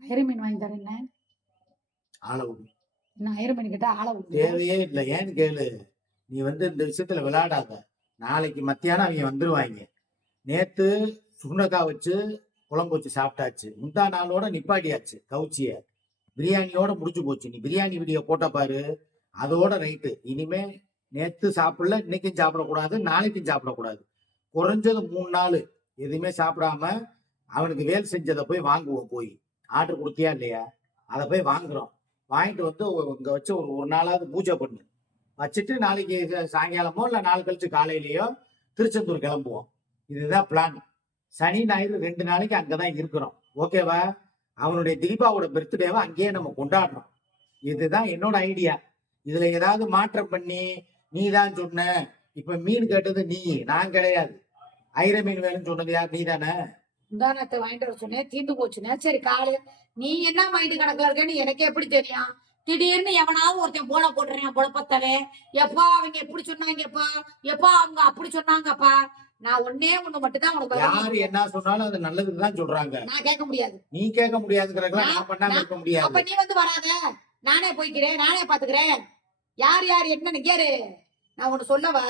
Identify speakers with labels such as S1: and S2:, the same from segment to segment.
S1: அயர மீன் வாங்கி தரேன் என்ன?
S2: ஆளை விடு.
S1: என்ன அயர மீன் கேட்டா ஆளை விடு.
S2: தேவையே இல்லை. ஏன்னு கேளு. நீ வந்து இந்த விஷயத்துல விளையாடாத. நாளைக்கு மத்தியானம் அவங்க வந்துருவாங்க நேத்து சுண்டக்காய் வச்சு குழம்பு வச்சு சாப்பிட்டாச்சு. முந்தா நாளோட நிப்பாட்டியாச்சு கவுச்சிய. பிரியாணியோட முடிஞ்சு போச்சு. நீ பிரியாணி வீடியோ போட்ட பாரு. அதோட ரைட்டு இனிமே நேத்து சாப்பிடல இன்னைக்கும் சாப்பிடக்கூடாது நாளைக்கும் சாப்பிடக்கூடாது. குறைஞ்சது மூணு நாள். எதுவுமே சாப்பிடாம அவனுக்கு வேல் செஞ்சதை போய் வாங்குவோம் போய். ஆர்டர் கொடுத்தியா இல்லையா? அதை போய் வாங்குறோம். வாங்கிட்டு வந்து இங்கே வச்சு ஒரு ஒரு நாளாவது பூஜை பண்ணு. வச்சுட்டு நாளைக்கு சாயங்காலமோ இல்லை நாள் கழிச்சு காலையிலேயோ திருச்செந்தூர் கிளம்புவோம். இதுதான் பிளான் சனி ஞாயிறு ரெண்டு நாளைக்கு அங்கே தான் இருக்கிறோம் ஓகேவா அவனுடைய தீபாவோட பர்த்டேவை அங்கேயே நம்ம கொண்டாடுறோம். இதுதான் என்னோட ஐடியா இதில் ஏதாவது மாற்றம் பண்ணி நீ தான் சொன்ன. இப்போ மீன் கேட்டது நீ நான் கிடையாது. ஐர மீன் வேணும்னு சொன்னது யார்? நீ தானே
S1: உதாரணத்தை வாங்கிட்டு வர சொன்னேன். தீந்து போச்சுனே சரி காலையில நீ என்ன மைண்டு கணக்குல இருக்கேன்னு எனக்கு எப்படி தெரியும்? திடீர்னு எவனாவது ஒருத்தன் போல போட்டுறேன் பொழப்பத்தவே எப்பா அவங்க எப்படி சொன்னாங்கப்பா? எப்பா அவங்க அப்படி சொன்னாங்கப்பா? நான் ஒன்னே ஒண்ணு மட்டும் தான் உனக்கு
S2: யாரு என்ன சொன்னாலும் அது நல்லதுதான் சொல்றாங்க.
S1: நான் கேட்க முடியாது.
S2: நீ கேட்க முடியாதுங்கிறதுலாம் நான் பண்ணாம இருக்க முடியாது.
S1: அப்ப நீ வந்து வராத. நானே போய்க்கிறேன் நானே பாத்துக்கிறேன் யார் யார் என்னன்னு கேரு நான் ஒண்ணு சொல்லவா?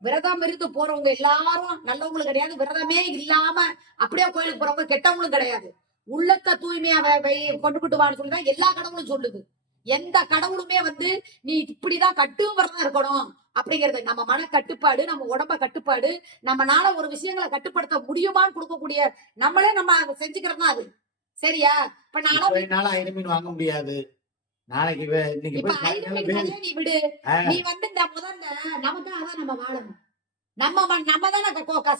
S1: விரதம் இருந்து போறவங்க எல்லாரும் நல்லவங்களும் கிடையாது. விரதமே இல்லாம அப்படியே கோயிலுக்கு போறவங்க கெட்டவங்களும் கிடையாது. உள்ளத்த தூய்மையா வை- கொண்டுகிட்டு வான்னு சொல்லி எல்லா கடவுளும் சொல்லுது. எந்த கடவுளுமே வந்து நீ இப்படிதான் கட்டும் விரதம் இருக்கணும் அப்படிங்கிறது. நம்ம மன கட்டுப்பாடு நம்ம உடம்ப கட்டுப்பாடு நம்மனால ஒரு விஷயங்களை கட்டுப்படுத்த முடியுமான்னு கொடுக்கக்கூடிய நம்மளே நம்ம அதை செஞ்சுக்கிறது தான் அது. சரியா? இப்ப நானும்
S2: வாங்க முடியாது. நாளைக்கு இன்னைக்கு போய் சாயங்காலம்
S1: நீ விடு. நீ வந்து இந்த முதல்ல நமக்காக தான் நம்ம வாழணும். நம்ம நம்ம தானே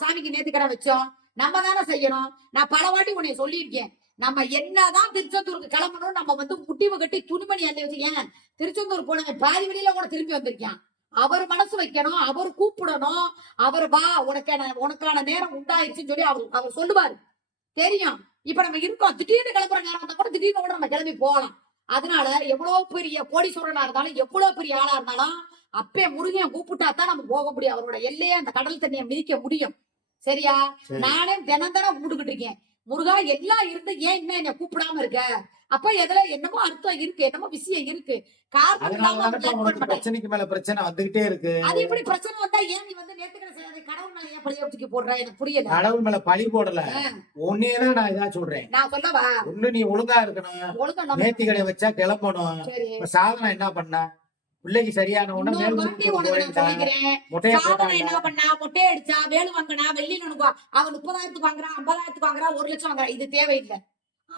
S1: சாமிக்கு நேத்துக்கடை வச்சோம். நம்ம தானே செய்யணும். நான் பல வாட்டி உன்னை சொல்லியிருக்கேன். நம்ம என்னதான் திருச்செந்தூருக்கு கிளம்பணும் நம்ம வந்து முடிவு கட்டி துணிமணி அள்ளி வச்சுக்கேன் திருச்செந்தூர் போனவன் பாதி வெளியில கூட திரும்பி வந்திருக்கான். அவர் மனசு வைக்கணும் அவர் கூப்பிடணும். அவர் வா உனக்கான உனக்கான நேரம் உண்டாயிடுச்சுன்னு சொல்லி அவர் அவர் சொல்லுவாரு. தெரியும். இப்ப நம்ம இருக்கோம். திடீர்னு கிளம்புற நேரம் வந்தா கூட திடீர்னு கூட நம்ம கிளம்பி போகலாம். அதனால எவ்வளவு பெரிய கோடீஸ்வரனா இருந்தாலும் எவ்வளவு பெரிய ஆளா இருந்தாலும் அப்பே முருகன் கூப்பிட்டா தான் நம்ம போக முடியும். அவரோட எல்லையே அந்த கடல் தண்ணியை மிதிக்க முடியும். சரியா?
S2: சரி.
S1: நானே தினம் தினம் கும்பிட்டுக்கிட்டு இருக்கேன். முருகா எல்லாம் இருந்து ஏன் இன்னும் என்ன கூப்பிடாம இருக்க? அப்ப எதுல என்னமோ அர்த்தம் இருக்கு என்னமோ விஷயம் இருக்கு. காரணம்.
S2: பிரச்சனைக்கு மேல பிரச்சனை வந்துகிட்டே இருக்கு.
S1: அது எப்படி பிரச்சனை வந்தா ஏன் நீ வந்து நேத்துக்கிற செய்யாத கடவுள் மேல ஏன் பழிய தூக்கி போடுற? எனக்கு புரியல.
S2: கடவுள் மேல பழி போடல.
S1: ஆ,
S2: உன்னையதான் நான் இதா சொல்றேன்.
S1: நான் சொல்லவா?
S2: ஒண்ணு நீ ஒழுங்கா இருக்கணும்.
S1: ஒழுங்கா
S2: கடை வச்சா கிளம்பணும்
S1: சரி.
S2: இப்ப சாதனை என்ன பண்ணா? பிள்ளைக்கு சரியான உடனே
S1: என்ன பண்ணா? மொட்டை அடிச்சா வேலு வாங்கினா வெள்ளி நுணுக்குவா அவன் முப்பதாயிரத்துக்கு வாங்குறான் ஐம்பதாயிரத்துக்கு வாங்குறான் ஒரு லட்சம் வாங்குறான். இது தேவையில்லை.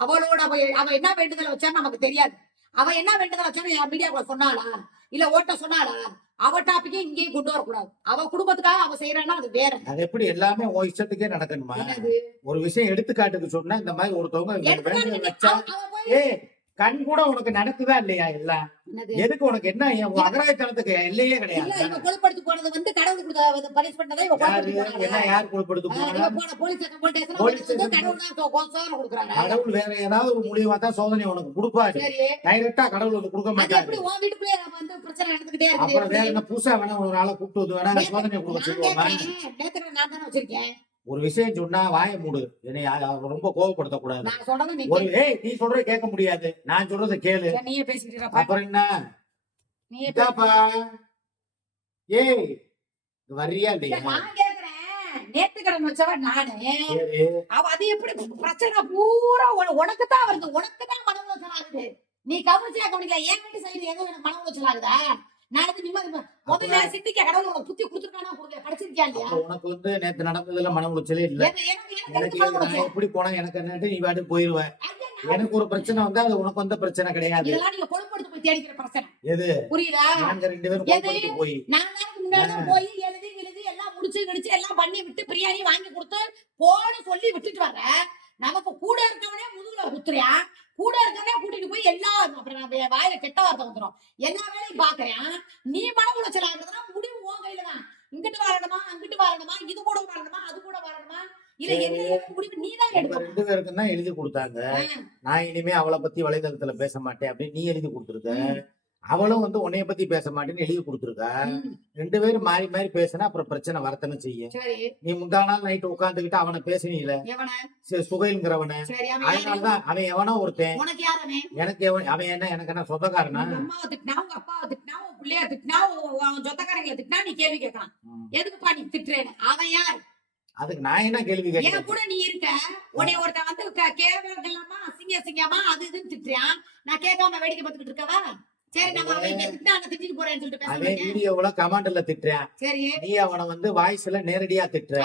S1: அவளோட அவ அவ என்ன வேண்டுதல் வச்சான்னு நமக்கு தெரியாது. அவ என்ன வேண்டுதல் வச்சான்னு என் மீடியாக்குள்ள சொன்னாளா? இல்ல ஓட்ட சொன்னாளா? அவ டாபிக்கே இங்கேயும் கொண்டு வரக்கூடாது. அவ குடும்பத்துக்காக அவ செய்யறான்னா அது வேற.
S2: அது எப்படி எல்லாமே உன் இஷ்டத்துக்கே நடக்கணுமா? ஒரு விஷயம் எடுத்துக்காட்டுக்கு சொன்னா இந்த மாதிரி ஒருத்தவங்க கண் கூட உனக்கு நடக்குதா இல்லையா எல்லாம்? எதுக்கு உனக்கு என்ன என் அகராயத்தனத்துக்கு எல்லையே
S1: இல்ல
S2: கிடையாது.
S1: இவ கொலைப்படுத்தி போனது வந்து கடவுளுக்கு கொடுத்த பனிஷ் பண்ணதை இவ கொலைப்படுத்தி
S2: என்ன? யார் போனா
S1: போலீஸ் ஸ்டேஷன் கடவுள்
S2: கடவுள் வேற ஏதாவது ஒரு மூலியமா தான் சோதனை உனக்கு கொடுப்பாரு. டைரக்டா கடவுள் வந்து கொடுக்க மாட்டாரு.
S1: உன்
S2: அப்புறம் வேற என்ன புதுசா வேணா ஒரு ஆளை கூப்பிட்டு வந்து வேணா சோதனை கொடுக்க
S1: நான்
S2: சொல்லுவாங்க ஒரு விஷயம் சொன்னா வாய மூடு. என்னை ரொம்ப கோவப்படுத்த கூடாது
S1: நான் சொல்றதை நீ
S2: ஒரு ஏய் நீ சொல்றத கேட்க முடியாது. நான் சொல்றத கேளு.
S1: நீயே இருப்பா.
S2: அப்புறம் என்ன? ஏய்
S1: இல்ல,
S2: இல்லையா?
S1: நான் கேக்குறேன். நேத்துக்கடன் வச்சவன் நானு. அவ அது எப்படி பிரச்சனை? பூரா உனக்கு தான் வருது. உனக்கு தான் மன உளைச்சல் ஆகுது. நீ கவனிச்சா கவனிக்கல? ஏன் வீட்டு சைடு ஏதோ எனக்கு மன உளைச்சல் ஆகுதா? நாளைக்கு நிம்மதி ப- முதல்ல சிந்திக்க கடவுள் உனக்கு புத்தி கொடுத்துருக்கானா கொடுக்க படிச்சிருக்கியா இல்லையா?
S2: உனக்கு வந்து நேத்து நடந்ததுல மன உளைச்சலே இல்ல.
S1: எனக்கு?
S2: எப்படி போனா எனக்கு என்னட்டு நீ பாட்டு போயிருவ
S1: அது நான்
S2: எனக்கு ஒரு பிரச்சனை வந்தா அது உனக்கு வந்த பிரச்சனை கிடையாது.
S1: இதெல்லாம் நீங்க பொறுப்படுத்து போய் தேடிக்கிற பிரச்சனை.
S2: எது?
S1: புரியுதா?
S2: நாங்க ரெண்டு பேரும் போய்.
S1: தான் முன்னாடி போய் எழுதி எழுதி எல்லாம் முடிச்சு கிடிச்சு எல்லாம் பண்ணி விட்டு பிரியாணி வாங்கி கொடுத்து போன்னு சொல்லி விட்டுட்டு வர்றேன் நமக்கு கூட இருக்கவனே முதுகுல குத்துறியான் கூட இருக்கவனே கூட்டிட்டு போய் எல்லா அப்புறம் நான் வாயில கெட்ட வார்த்தை வந்துடும் எல்லா வேலையும் பாக்குறேன். நீ மன உளைச்சல் ஆகுறதுனா முடிவு உன் கையில தான். இங்கிட்டு வரணுமா அங்கிட்டு வரணுமா இது கூட வரணுமா அது கூட வரணுமா? இல்ல என்ன முடிவு நீ தான் எடுக்கணும்.
S2: ரெண்டு எழுதி கொடுத்தாங்க. நான் இனிமே அவளை பத்தி வலைதளத்துல பேச மாட்டேன் அப்படின்னு நீ எழுதி கொடுத்துருக்க. அவளும் வந்து உன்னைய பத்தி பேச மாட்டேன்னு எழுதி கொடுத்துருக்கா. ரெண்டு பேரும் மாறி மாறி பேசினா அப்புறம் பிரச்சனை வரத்தானே செய்யும். நீ முந்தா நாள் நைட்டு உட்காந்துக்கிட்டு அவனை பேசினீல? சுகைங்கிறவன? அதனாலதான் அவன் எவனோ ஒருத்தன். எனக்கு எவன் அவன் என்ன எனக்கு என்ன சொந்தக்காரனா?
S1: அம்மாவை திட்டினா உங்க அப்பாவை திட்டினா உன் பிள்ளைய திட்டினா உன் உன் சொந்தக்காரங்களை திட்டினா நீ கேள்வி கேட்கலாம். எதுக்குப்பா நீ திட்டுறேன்னு? அவன் யார்?
S2: அதுக்கு நான் என்ன கேள்வி கேட்டேன்
S1: கூட நீ இருக்க? உன்னை ஒருத்தன் வந்து கேவலமா அசிங்க அசிங்கமா அது இதுன்னு திட்டுறான் நான் கேட்காம வேடிக்கை பார்த்துக்கிட்டு இருக்கவா?
S2: வீடியோவுல கமாண்ட்ல திட்டுறான். நீ அவனை வந்து வாய்ஸ்ல நேரடியா திட்டுற.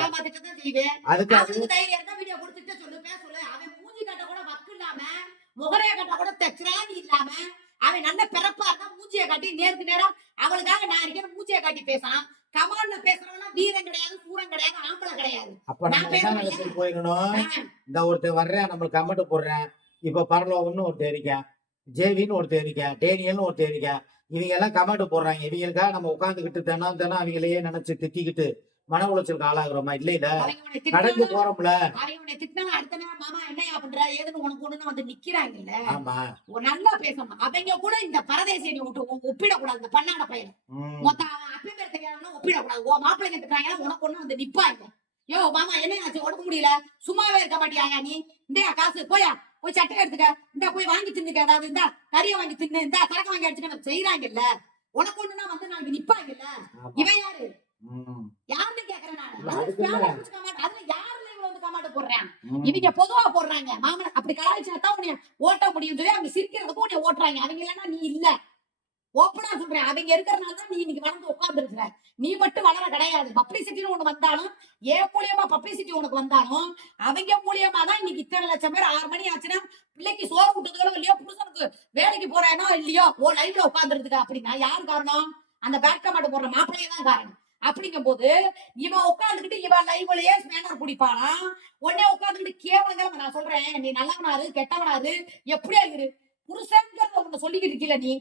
S2: அதுக்கு
S1: முகரைய கட்ட கூட இல்லாம அவன் நல்ல பிறப்பா இருந்தா காட்டி நேருக்கு நேரம் அவளுக்காக நான் இருக்கேன் மூஞ்சிய காட்டி பேசலாம் கமாண்ட்ல பேசுறவனா வீரம் கிடையாது சூரம் கிடையாது ஆம்பளை கிடையாது.
S2: அப்ப
S1: நான்
S2: நம்ம போயிடணும்? இந்த ஒருத்தன் வர்றேன் நம்மளுக்கு கமெண்ட் போடுறேன். இப்ப பரலோகம்னு ஒருத்தன் இருக்கான். ஜேவின்னு ஒருத்தன் இருக்கான் டேனியல்னு ஒருத்தன் இருக்கான் இவங்க எல்லாம் கமெண்ட் போடுறாங்க. இவங்களுக்காக நம்ம உட்காந்துக்கிட்டு தினம் தினம் அவங்களையே நினைச்சு திட்டிக்கிட்டு மன உளைச்சலுக்கு ஆளாகிறோமா? இல்ல இல்ல. நடந்து போறோம்ல. ஆமா.
S1: ஒரு நல்லா பேசணும். அவங்க கூட இந்த பரதேசியை விட்டு ஒப்பிடக்கூடாது. இந்த பண்ணாட பையன்.
S2: ம்.
S1: மொத்த அவன் அப்பே பேர் தெரியாதவனா ஒப்பிடக்கூடாது. ஓ மாப்பிள்ளைங்க திட்டுறாங்க உனக்கு ஒண்ணு வந்து நிப்பாங்க. யோ மாமா என்ன ஆச்சு? உடம்பு முடியல. சும்மாவே இருக்க மாட்டியாயா நீ? இந்தயா காசு போயா. போய் சட்டை எடுத்துக்க. இந்த போய் வாங்கி தின்னுக்க. அதாவது இந்த கறியை வாங்கி தின்னு. இந்த சரக்கு வாங்கி அடிச்சுக்க. செய்யறாங்கல்ல உனக்கு ஒண்ணுனா வந்து நாளைக்கு நிப்பாங்கல்ல.
S2: ஆமா.
S1: இவன் யாரு. யாருன்னு கேக்குறேன் நானு.
S2: இல்ல,
S1: அதுல
S2: இல்ல.
S1: யாரை வந்து கமாண்ட் போடுறான். இவங்க பொதுவா போடுறாங்க. மாமன் அப்படி கலாய்ச்சா தான் உன்னை ஓட்ட முடியும் சொல்லி அவங்க சிரிக்கிறதுக்கும் உன்னை ஓட்டுறாங்க. அவங்க இல்லைன்னா நீ இல்ல. ஓப்பனா சொல்றேன். அவங்க இருக்கிறனால தான் நீ இன்னைக்கு வளர்ந்து உட்கார்ந்து இருக்கிற நீ மட்டும் வளர கிடையாது. பப்ளிசிட்டின்னு ஒண்ணு வந்தாலும் ஏன் மூலியமா பப்ளிசிட்டி உனக்கு வந்தாலும் அவங்க மூலியமா தான் இன்னைக்கு இத்தனை லட்சம் பேர் ஆறு மணி ஆச்சுன்னா பிள்ளைக்கு சோறு விட்டதோ இல்லையோ புருஷனுக்கு வேலைக்கு போறானோ இல்லையோ ஓ லைன்ல உட்கார்ந்துருக்கு அப்படின்னா யார் காரணம்? அந்த பேட் கமாண்ட் போடுற மாப்பிள்ளையே தான் காரணம். அப்படிங்கும் போது இவன் உட்காந்துக்கிட்டு இவன் லைவ்லயே ஸ்பேனர் குடிப்பானா? உடனே உட்காந்துக்கிட்டு கேவலங்க நான் சொல்றேன். நீ நல்லவனாரு கெட்டவனாரு எப்படியா இரு. புருஷன்கிறத ஒண்ணு சொல்லிக்கிட்டு இருக்கீல நீ?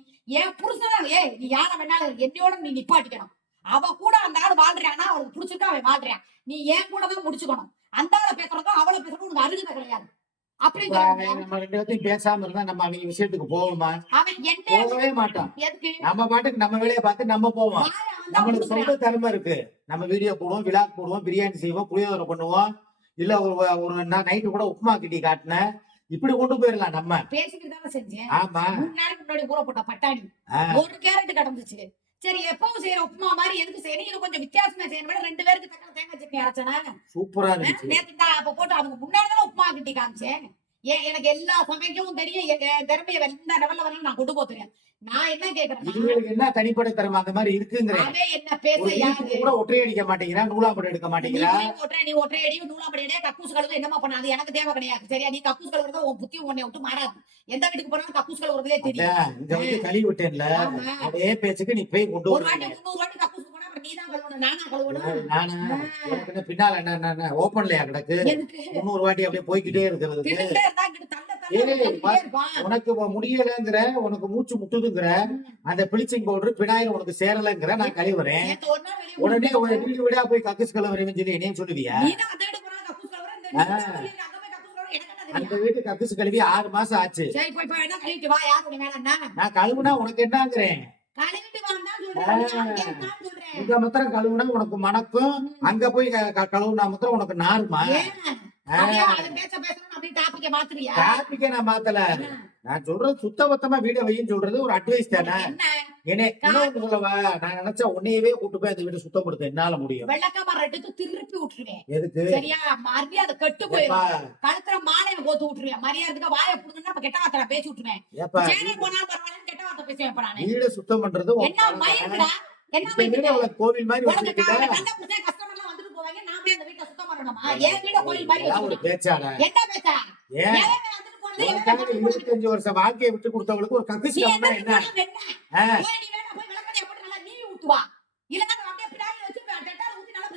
S1: என் புருஷனா ஏ நீ யார வேணாலும் என்னையோட நீ நிப்பாட்டிக்கணும். அவ கூட அந்த ஆள் வாழ்றானா? அவளுக்கு பிடிச்சிருக்கா? அவன் வாழ்றான். நீ ஏன் கூட தான் முடிச்சுக்கணும். அந்த ஆளை பேசுறதும் அவளை பேசுறதும் உனக்கு அருகதை கிடையாது.
S2: நம்ம ரெண்டு பேர்த்தையும் பேசாம இருந்தா நம்ம அவங்க விஷயத்துக்கு
S1: என்ன
S2: போகவே மாட்டோம் நம்ம பாட்டுக்கு நம்ம வேலையை பார்த்து நம்ம போவோம். நம்மளுக்கு. சொந்த திறமை இருக்கு. நம்ம வீடியோ போடுவோம் விழாக் போடுவோம் பிரியாணி செய்வோம் புளியோதரை பண்ணுவோம். இல்ல ஒரு ஒரு நைட்டு கூட உப்புமா கிட்டி காட்டினேன். இப்படி கொண்டு போயிடலாம் நம்ம.
S1: பேசிக்கிட்டு தானே செஞ்சேன்.
S2: ஆமா.
S1: மூணு நாளைக்கு முன்னாடி ஊற போட்ட பட்டாணி. ஒரு கேரட் கடந்துச்சு. சரி எப்பவும் செய்யற உப்புமா மாதிரி எதுக்கு செய்யணும் இது கொஞ்சம் வித்தியாசமா செய்யணும் ரெண்டு பேருக்கு தக்க தேங்காய் சட்னி அரைச்சனா?
S2: சூப்பரா இருந்துச்சு.
S1: நேத்து தான் அப்ப போட்டு அவங்க முன்னாடி தானே உப்புமா கிட்டி காமிச்சேன். ஏன் எனக்கு எல்லா சமைக்கவும் தெரியும்? திறமைய எந்த லெவல்ல வரணும் நான் கொண்டு போக தெரியும் நான் என்ன
S2: இவங்களுக்கு என்ன தனிப்படை திறமை அந்த மாதிரி இருக்குங்கிற.
S1: அவன் என்ன பேச யாரு?
S2: கூட ஒற்றை அடிக்க மாட்டேங்கிறா நூலாம்படம் எடுக்க மாட்டேங்கிறா.
S1: ஒற்றை நீ ஒற்றை அடி நூலாம்படி அடி கக்கூஸ் கழுவு என்னமா பண்ணாது எனக்கு தேவை கிடையாது. சரியா? நீ கக்கூஸ் கழுவுறத உன் புத்தி உன்னை விட்டு மாறாது. எந்த வீட்டுக்கு போனாலும் கக்கூஸ் கழுவுறதே தெரியும்.
S2: இங்க வந்து கழுவி விட்டேன்ல. அதே பேச்சுக்கு நீ போய் கொண்டு
S1: ஒரு வாட்டி முந்நூறு வாட்டி கக்கூஸ்
S2: பின்னால என்ன என்ன ஓப்பன்லயா கிடக்கு? முந்நூறு வாட்டி அப்படியே
S1: தள்ளிட்டே இருப்பான்.
S2: உனக்கு முடியலங்கிற உனக்கு மூச்சு முட்டுதுங்கிற அந்த பிளிச்சிங் பவுடர் பினாயில் உனக்கு சேரலங்கிற நான் கழிவுறேன். உடனே வீடு வீடா போய் கக்குஸ் கலவரேன்னு சொல்லி என்னையும் சொல்லுவியா? அந்த? வீட்டு கக்குஸ் கழுவி ஆறு மாசம் ஆச்சு. நான் கழுவுனா உனக்கு என்னங்கிறேன். இங்க மாத்திரம் கழுவுனா உனக்கு மணக்கும். அங்க போய் கழுவுனா மாத்திரம் உனக்கு நாருமா?
S1: டாபிக்க
S2: நான் மாத்தல நான் சொல்றது சுத்தபத்தமா வீட வையும் சொல்றது ஒரு அட்வைஸ் தானே?
S1: என்ன?
S2: சொல்லவா? நான் நினைச்சா உன்னையவே கூட்டு போய் அந்த வீட்டை சுத்தப்படுத்த என்னால முடியும்.
S1: வெள்ளக்காம ரெட்டுக்கு திருப்பி விட்டுருவேன்.
S2: எதுக்கு?
S1: சரியா? மரியாதை கெட்டு போயிடும் கழுத்துல மாலையை கோத்து விட்டுருவேன். மரியாதைக்கு வாயை புடுங்கன்னா கெட்ட வார்த்தை பேசி விட்டுருவேன். போனாலும் வார்த்தை பேசுவேன் இப்ப நானு
S2: வீட சுத்தம் பண்றது
S1: என்ன என்ன
S2: கோவில் மாதிரி
S1: வந்துட்டு போவாங்க நான் போய் அந்த வீட்டை சுத்தம் பண்ணணுமா? என் வீட கோயில் மாதிரி
S2: இதெல்லாம் ஒரு
S1: வச்சுக்கணும்.
S2: பேச்சாடா.
S1: என்ன பேசா
S2: ஏன்?
S1: எவன் வந்துட்டு போனது, எவன்
S2: உனக்காக
S1: வந்துட்டு போனது?
S2: இருபத்தஞ்சு வருஷம் வாழ்க்கையை விட்டு கொடுத்தவளுக்கு ஒரு கக்குஸ்
S1: நீ என்ன
S2: என்ன?
S1: வேணா போய் போட்டு நல்லா நீவி. இல்லைன்னா அப்படியே வச்சு டெட்டால் ஊத்தி நல்லா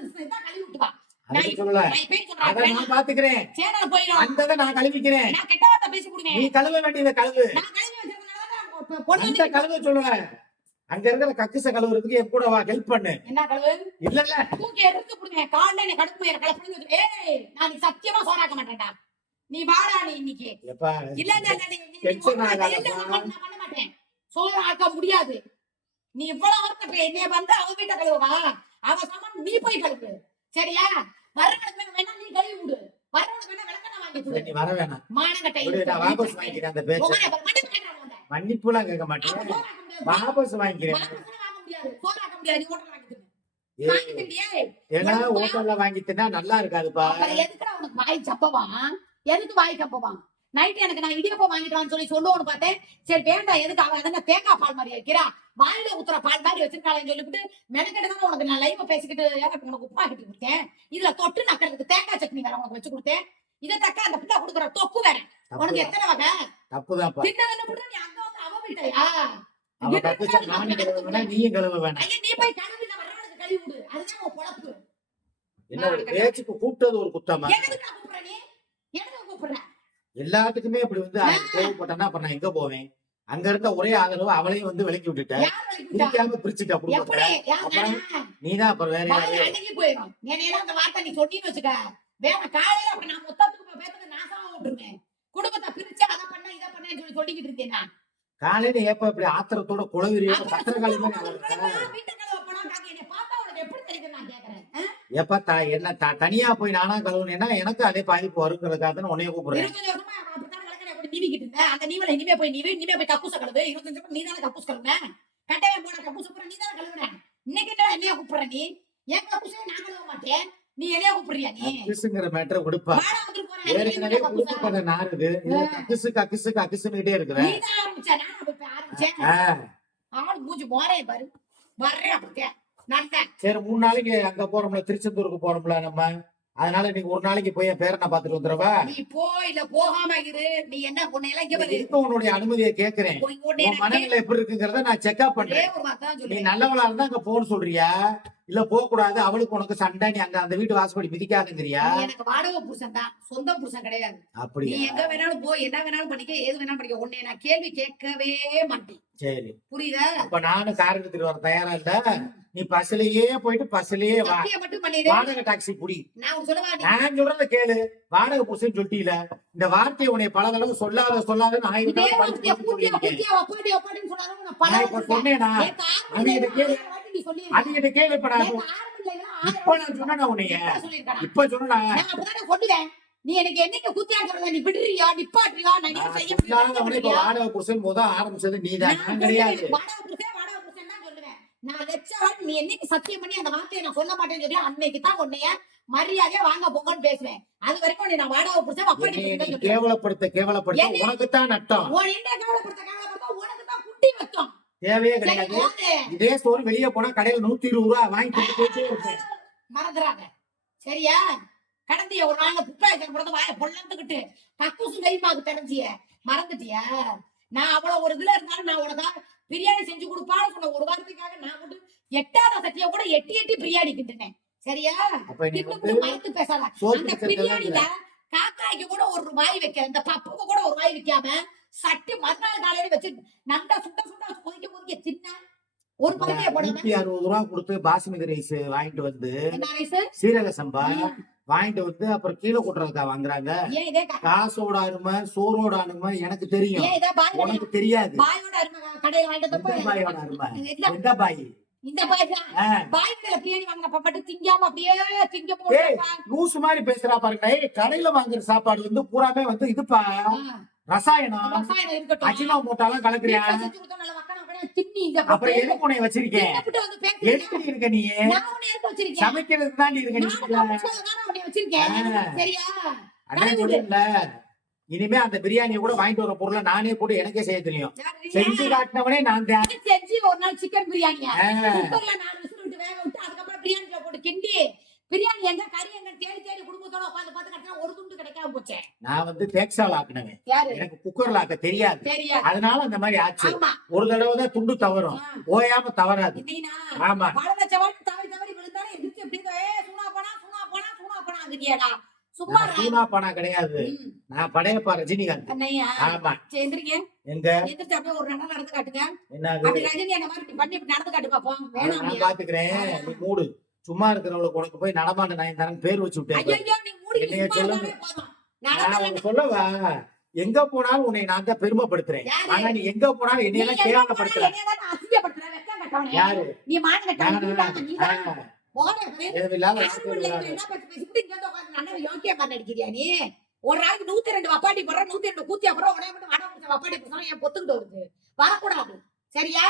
S1: கழுவி நான்
S2: பாத்துக்கிறேன்.
S1: போயிடும்.
S2: அந்த நான் கழுவிக்கிறேன்.
S1: நான் கெட்ட வார்த்தை பேசி விடுவேன்.
S2: நீ கழுவ வேண்டியத கழுவு
S1: நான் கழுவி வச்சிருக்கனால தான் நான் பொ- பொண்ணு
S2: கழுவ சொல்லுவேன் அங்க இருக்கிற கக்குச கழுவுறதுக்கு என் கூட வா ஹெல்ப் பண்ணு.
S1: என்ன கழுவு?
S2: இல்ல இல்ல
S1: தூக்கி எறிஞ்சு விடுவேன். காலைல என்னை கடுப்பு கலப்புன்னு வச்சு- ஏய், நான் சத்தியமா சோறாக்க மாட்டேன்டா. நீ வாடா நீ இன்னைக்கு.
S2: எப்பா
S1: இல்ல இல்ல இல்ல நீ- நீ- நீ பண்ண- மாட்டேன். சோறு ஆக்க முடியாது. நீ இவ்வளவு வருத்தப்ப என்னைய வந்து அவ வீட்டை கழுவா அவ சாமான் நீ போய் கழுவு. சரியா? வரவனுக்கு வேணா நீ கழுவி விடு. வரவனுக்கு வேணா விளக்கணை வாங்கி கொடு.
S2: நீ வர வேணாம்.
S1: மானங்கட்டை
S2: வாபஸ் வாங்கிக்கிறேன் அந்த பேச்ச. மன்னிப்புலாம் கேட்க மாட்டேன். வாபஸ் வாங்கிக்கிறேன். ஏன்னா ஹோட்டல்ல வாங்கி தின்னா நல்லா இருக்காதுப்பா.
S1: வாய் சப்பவான்? எதுக்கு வாய் சப்பவான்? நைட் எனக்கு நான் இடியப்பம் வாங்கிட்டு வான்னு சொல்லி சொல்லுவோன்னு பார்த்தேன். சரி வேண்டாம் எதுக்கு? அவன் அதங்க தேங்காய் பால் மாதிரி வைக்கிறா. வாயில ஊத்துற பால் மாதிரி வச்சிருக்காளேன்னு சொல்லிவிட்டு மெனக்கெட்டு தானே உனக்கு நான் லைவ் பேசிக்கிட்டு உனக்கு உப்பா கட்டி கொடுத்தேன் இதுல தொட்டு நக்கிறதுக்கு தேங்காய் சட்னி வேற உனக்கு வச்சு கொடுத்தேன். இதை தக்க அந்த பிள்ளை கொடுக்குற தொக்கு வேற. உனக்கு
S2: தப்புதான்
S1: எத்தனை வகை?
S2: தப்புதான்ப்பா
S1: தின்ன பண்ண நீ அங்க வந்து அவ விட்டையா
S2: அவ தப்பிச்சா நானும் கழுவ வேணாம் நீயும் கழுவ வேணாம்.
S1: ஐயா நீ போய் கழுவி நான் வரவனுக்கு கழுவி விடு அதுதான் உன் பொழப்பு.
S2: என்ன ஒரு பேச்சுக்கு கூப்பிட்டது ஒரு குத்தமா?
S1: எதுக்கு நான் கூப்பிடுற நீ? எதுக்கு கூப்பிடுற?
S2: எல்லாத்துக்குமே இப்படி வந்து கோவப்பட்டனா அப்ப நான் எங்க போவேன்? அங்க இருந்த ஒரே ஆதரவு அவளையும் வந்து விலக்கி விட்டுட்ட.
S1: யார் வலிக்கு விட்டா?
S2: பிரிக்காம பிரிச்சுட்ட
S1: எப்படி?
S2: குடும்பத்தை
S1: யார்
S2: அப்புறம்
S1: நானா?
S2: நீதான் அப்புறம் வேற யாரு?
S1: அடங்கி போயிடும் என்னையெல்லாம் அந்த வார்த்தை நீ சொன்னீன்னு வச்சுக்க. வேற காலையில அப்ப நான் மொத்தத்துக்கு இப்ப பேசுறது நாசமா விட்டுருவேன் குடும்பத்தை பிரிச்சு அதை பண்ண இதை பண்ணேன்னு சொல்லி சொல்லிக்கிட்டு நான்.
S2: காலையில ஏப்ப இப்படி ஆத்திரத்தோட
S1: கேக்குறேன் ஆ?
S2: எப்ப த- என்ன த- தனியா போய் நானா கழுவுனேன்னா எனக்கு அதே பாதிப்பு வருங்கிறதுக்காக தான் உன்னைய கூப்பிடுறேன்.
S1: அந்த நீவலை இனிமே போய் நீவி, இனிமே போய் கக்கூச கழுவு. இருபத்தஞ்சு கழுவுன. கட்டையம் போன கக்கூச பூரா நீதானே கழுவுன. இன்னைக்கு என்னைய கூப்பிடுற நீ? என் கக்கூசை நான் கழுவ மாட்டேன். நீ என்னைய கூப்பிடுறியா நீ?
S2: கக்கிசுங்கிற மேட்டரை.
S1: நீ
S2: ஏற்கனவே நாருது
S1: ஆரம்பிச்ச, நானா இப்ப ஆரம்பிச்சேன்.
S2: ஆ,
S1: ஆள் மூஞ்சி போறேன் பாரு. வர்றேன் அப்படியே. நல்ல.
S2: சரி மூணு நாளைக்கு அங்க போறோம்ல திருச்செந்தூருக்கு போறோம்ல நம்ம அதனால நீங்க ஒரு நாளைக்கு போய் என் பேரனை பாத்துட்டு வந்துடவா
S1: நீ போ இல்ல போகாம இரு. நீ என்ன உன்னையெல்லாம் பாரு.
S2: இப்ப உன்னுடைய அனுமதியை கேக்குறேன்
S1: நான்
S2: மனநிலை எப்படி இருக்குங்கிறத நான் செக்அப் பண்றேன் நீ. நல்லவளா இருந்தா அங்க போன்னு சொல்றியா இல்ல போக கூடாது அவளுக்கு உனக்கு சண்டை நீ அங்க அந்த வீட்டு வாசப்படி மிதிக்காதுங்கிறியா?
S1: நீ எனக்கு வாடகை புருஷன் தான் சொந்த புருஷன் கிடையாது. நீ
S2: அப்படியா?
S1: எங்க வேணாலும் போ என்ன வேணாலும் பண்ணிக்க ஏது வேணாலும் பண்ணிக்க. உன்னை நான் கேள்வி கேட்கவே மாட்டேன்.
S2: சரி.
S1: புரியுதா?
S2: அப்ப நானும் கார் எடுத்துட்டு வர தயாரா இல்ல? நீ பஸ்லயே போயிட்டு பஸ்லயே வா. வாடகை டாக்ஸி புடி.
S1: நான் உனக்கு சொல்லுவா நீ?
S2: நான் சொல்றத கேளு. வாடகை புருஷன் சொல்லிட்டீல. இந்த வார்த்தையை உன்னை பல தடவை சொல்லாத சொல்லாத நான் ஆயிரம் சொன்னேனா?
S1: என் காரணம்
S2: அது
S1: இல்லைன்னா
S2: எனக்கு
S1: ஆயிரம் வாட்டி நீ
S2: இப்ப நான் சொன்னா இப்ப சொன்னா
S1: சொல்லுவேன். நீ எனக்கு என்னைக்கு குத்தியா சொல்றத நீ விடுறியா நிப்பாட்டுறியா நான் என்ன செய்ய
S2: வாடகை புருஷன் முத ஆரம்பிச்சது
S1: நான்
S2: கிடையாது
S1: சொல்லுவேன், வாடகை புருஷன், வாடகை புருஷன் தான் சொல்லுவேன். நான் லட்ச வாட்டி நீ என்னைக்கு சத்தியம் பண்ணி அந்த வார்த்தையை நான் சொல்ல மாட்டேன்னு சொல்லி அன்னைக்கு தான் உன்னைய மரியாதையா வாங்க போங்கன்னு பேசுவேன். அது வரைக்கும் நீ நான் வாடகை புருஷன் அப்படி
S2: நீ. கேவலப்படுத்த கேவலப்படுத்த உனக்கு தான் நட்டம்.
S1: உன் என்ன கேவலப்படுத்த கேவலப்படுத்த? உனக்கு தான் குட்டி வைக்கும்
S2: தேவையே கிடையாது. இதே ஸ்டோர் வெளியே போனா கடையில நூத்தி இருபது ரூபா வாங்கி கொடுத்து போயிட்டே இருப்பேன்.
S1: மறந்துடாத. சரியா? கடந்திய? ஒரு நாள் குப்பை கூட வாய பொல்லந்துக்கிட்டு கக்கூசு கைமாக்கு தெரிஞ்சிய மறந்துட்டியா? நான் அவ்வளவு ஒரு இதுல இருந்தாலும் நான் உனக்காக பிரியாணி செஞ்சு கொடுப்பான்னு சொன்ன ஒரு வாரத்துக்காக நான் மட்டும் எட்டாத சட்டிய கூட எட்டி எட்டி பிரியாணி கிட்டுனேன் சரியா? மறந்து பேசாத. அந்த பிரியாணில காக்காய்க்கு கூட ஒரு வாய் வைக்க இந்த பப்புக்கு கூட ஒரு வாய் வைக்காம சட்டி மறுநாள் காலையில வச்சு நல்லா சுட்ட சுட்ட கொதிக்க கொதிக்க தின்ன. ஒரு பகுதியை போடாம.
S2: நூத்தி அறுபது ரூபா கொடுத்து பாசுமதி ரைஸ் வாங்கிட்டு வந்து
S1: ரைஸ்?
S2: சீரக சம்பா வாங்கிட்டு வந்து அப்புறம் கீழே கொட்டுறதுக்கா வாங்குறாங்க? காசோட அருமை சோறோட அருமை எனக்கு தெரியும். உனக்கு தெரியாது.
S1: பாயோட அருமை கடையில வாங்கிட்டு
S2: பாயோட அருமை. எந்த பாய்.
S1: இந்த பாய் தான்
S2: ஆ,
S1: பாய் கடையில பிரியாணி வாங்கினப்ப மட்டும் திங்காம அப்படியே திங்க
S2: லூசு மாதிரி பேசுறா பாருங்க. கடையில வாங்குற சாப்பாடு வந்து பூராமே வந்து இதுப்பா. ரசாயனம்.
S1: ரசாயனம் இருக்கட்டும்.
S2: அஜினோ மோட்டாலாம் கலக்குறியா? அப்புறம் எதுக்கு உன்னை வச்சிருக்கேன். எதுக்கு இருக்க நீ? சமைக்கிறது தான் இருக்க நீ.
S1: சரியா?
S2: இனிமே அந்த பிரியாணியை கூட வாங்கிட்டு வர பொருளை நானே கூட எனக்கே செய்ய தெரியும். செஞ்சு காட்டினவனே நான் தான்.
S1: செஞ்சு ஒரு நாள் சிக்கன் குக்கர்ல நாலு விசில் விட்டு வேக விட்டு அதுக்கப்புறம் பிரியாணில போட்டு கிண்டி பிரியாணி எங்க கறி எங்க தேடி தேடி குடும்பத்தோட உட்காந்து பார்த்து கட்டினா ஒரு துண்டு கிடைக்காம போச்சே.
S2: நான் வந்து தேக்ஸால் ஆக்குனவன். எனக்கு குக்கர்ல ஆக்க தெரியாது. அதனால அந்த மாதிரி ஆச்சு. ஒரு தடவை தான் துண்டு தவறும். ஓயாம தவறாது. ஆமா.
S1: பல லட்சம் தவறி தவறி விழுந்தாலும் எதிர்த்து எப்படி சூனா போனா சூனா போனா சூனா போனா அங்கிட்டியாடா சும்மா
S2: கிடையாது. நான் படையப்பா ரஜினிகாந்த். ஆமா.
S1: சரி, எந்திரிங்க.
S2: எங்க?
S1: எந்திரிச்சு அப்படியே ஒரு ரெண்டா நடந்து காட்டுங்க.
S2: என்னது?
S1: அப்படி ரஜினி என்ன மாதிரி இப்படி பண்ணி இப்படி நடந்து காட்டு பாப்போம்.
S2: அதை நான்
S1: வேணாம்
S2: பாத்துக்கிறேன். நீ மூடு. சும்மா இருக்கிறவளுக்கு உனக்கு போய் நடமாட்ட நான் தரேன். பேர் வச்சு விட்டேன் சொல்லுங்க. சொல்லவா? எங்க போனாலும் உன்னை நான் தான் பெருமைப்படுத்துறேன்? ஆனா நீ எங்க போனாலும் என்னையெல்லாம்
S1: எங்க
S2: கேவலப்படுத்துற
S1: போனாலும் என்னைய தானே அசிங்கப்படுத்துற, வெக்கம் கெட்டவனே.
S2: யாரு?
S1: நீ என்ன ஒரு நாளைக்கு நூத்தி ரெண்டு வப்பாட்டி போடுற நூத்தி ரெண்டு கூத்தியா போடுற உடனே மட்டும் வடை பிடிச்ச வப்பாட்டி போடுறோம் என் பொத்துக்கிட்டு வருது வரக்கூடாது. சரியா?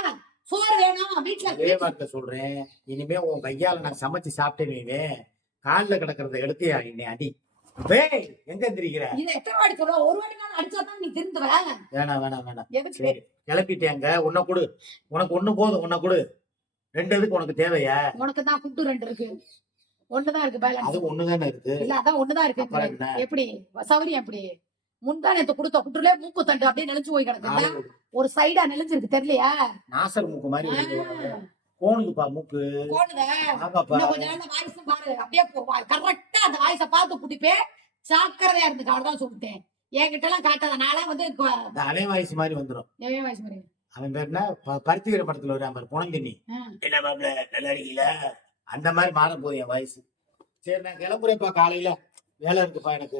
S1: சோறு வேணும் வீட்டுல
S2: வார்த்தை சொல்றேன். இனிமே உன் கையால நான் சமைச்சு சாப்பிட்டேனே கால்ல கிடக்கிறத எடுத்தியா இன்னை அடி. எங்க எந்திரிக்கிற?
S1: இதை எத்தனை வாட்டி சொல்லுவ? ஒரு வாட்டி நான் அடிச்சா தான் நீ திருந்துவ.
S2: வேணாம் வேணாம் வேணாம். கிளப்பிட்டேங்க. உன்னை கொடு. உனக்கு ஒண்ணு போதும் உன்னை கொடு. ரெண்டு இதுக்கு உனக்கு தேவையா?
S1: உனக்கு தான் குட்டு ரெண்டு இருக்கு. ஒண்ணுதான் இருக்கு
S2: அது
S1: பேலன்ஸ்
S2: ஒண்ணுதானே இருக்கு?
S1: இல்ல அதான் ஒண்ணுதான் இருக்கு. எப்படி? சௌரியம் எப்படி? முந்தானத்து கொடுத்த குட்டுல மூக்கு தண்டு அப்படியே நெளிச்சு போய் கிடக்கு ஒரு சைடா நெளிஞ்சிருக்கு தெரியலையா?
S2: நாசர் மூக்கு மாதிரி. கோணுதுப்பா மூக்கு.
S1: அப்படியே கரெக்டா அந்த வாய்ஸ பார்த்து குட்டிப்பே ஜாக்கிரதையா இருந்துக்க அவ்வளவுதான் சொல்லிட்டேன். என்கிட்ட எல்லாம் காட்டாத. நாளா வந்து
S2: அலை வாய்ஸ் மாதிரி வந்துரும்.
S1: எவன் வாய்ஸ் மாதிரி.
S2: அவன் பேர் என்ன? பருத்தி வீர படத்துல வர மாதிரி புனங்கண்ணி. என்ன மாப்பிள்ள நல்லா இருக்கீங்களா அந்த மாதிரி மாற போகுது என் வயசு. சரி நான் கிளம்புறேன்ப்பா காலையில. வேலை இருக்குப்பா எனக்கு.